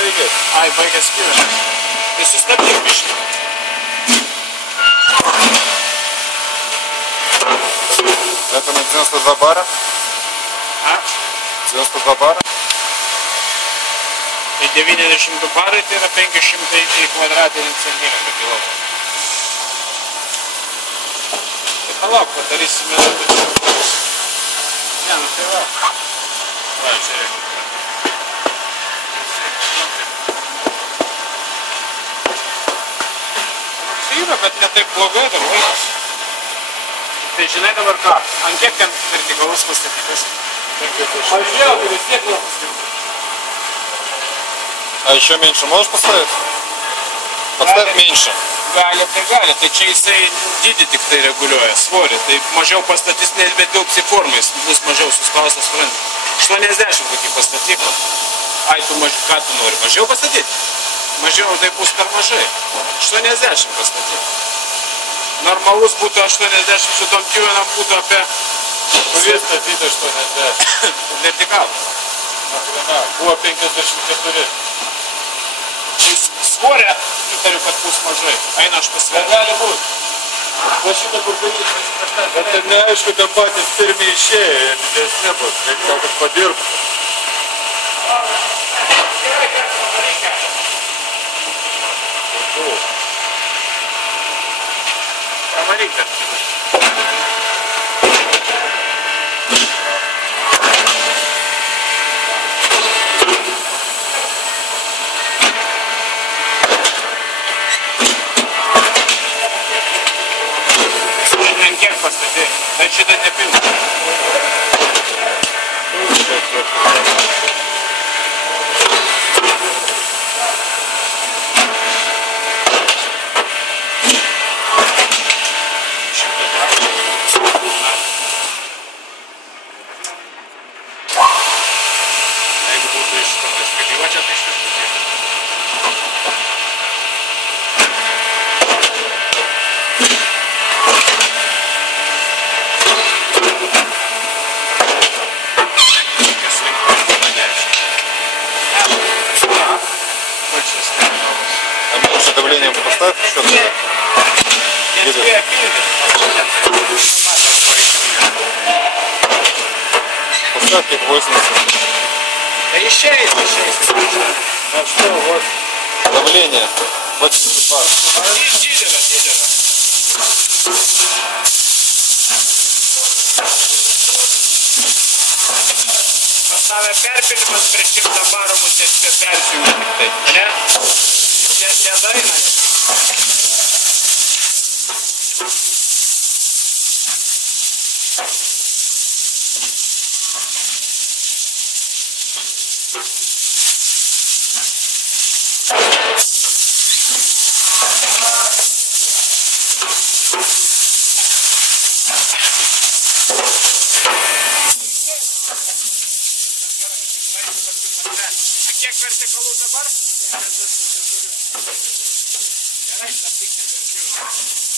Baigė. Ai, baigė skiriamas. Tai sustabdyk biškį. Это на 92 бара? A? 92 бара? Tai 92 barai, tai yra 500 kvadratinių centimetrų kilometrų. Tai palauk, padarysime... Ne, nu tai va. Va, žiūrėkit. Yra, bet ne taip blogai dar laikas. Tai žinai dabar ką, ant kiek ten vertikalus pastatytas? Mažiau, tai vis tiek nepaskirtas. А еще меньше можешь поставить? Поставь меньше. Gali, tai čia jisai dydį tik tai reguliuoja, svorį. Tai mažiau pastatys, bet tilpsi formais, bus mažiau suspaustas supranti. 80 kokį pastatyk. Ai, ką tu nori, mažiau pastatyti? Mažiau, tai bus per mažai. 80 pastatyti. Normalus būtų 80, su tom pjuvenam būtų apie... Kurie statyti 80? Vertikalų. Buvo 54. Svorę, įtariu, kad bus mažai. Eina, aš pasverti. Gali būti. Va šitą kur daryti. Bet tai neaišku, ten patys pirmi išėjo ir didesnė bus. Reikia gal kad padirbtų. Pamaryk, kad kiek pastatė, tai šitą nepilna. Jeigu būtų iš tokios spėlyvačio, tai iš kažkur tiek. А меньше давлением поставь еще? Поставь их 80. Да еще есть. А что, вот давление 80 бар. Дидера. Pastavę perpilimas prieš 100 barų mus nespėjo persijungti tik tai, ne? Jis nedaina. A kiek vertikalų dabar? 54. Gerai, stabdyk, neverčiu.